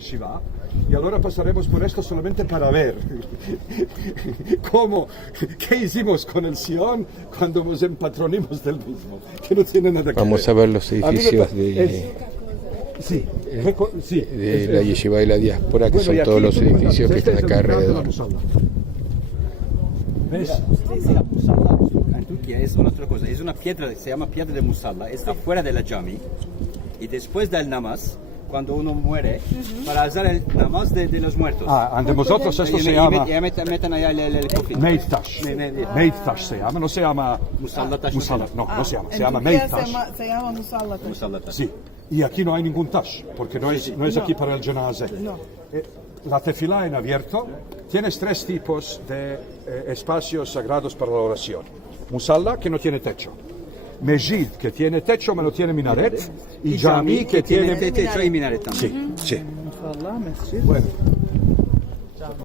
Shiva, y ahora pasaremos por esto solamente para ver qué hicimos con el Sion cuando nos empatronimos del mismo, que no tiene nada que Vamos ver. a ver los edificios Sí, de la Yeshiva de la Diáspora, que son todos los edificios que están acá alrededor. ¿Ves? La musalla en Turquía es otra cosa, es una piedra, se llama piedra de musalla, es afuera de la jami y después del namaz, cuando uno muere, para hacer el namaz de los muertos. Ante vosotros esto se llama Y meten allá el cofín. Meitash. Meitash se llama, no se llama Musallatash. Musalla, no se llama, se En llama Turquía Meitash. se llama musallatash. Musallatash. Sí, y aquí no hay ningún tash, porque no es aquí para el cenaze. No. La tefilá en abierto, tienes tres tipos de espacios sagrados para la oración. Musalla, que no tiene techo. Mejid, que tiene techo, pero no tiene minaret. Y Jami, que tiene techo y minaret también. Sí, sí. Vallahi mescid. Bueno,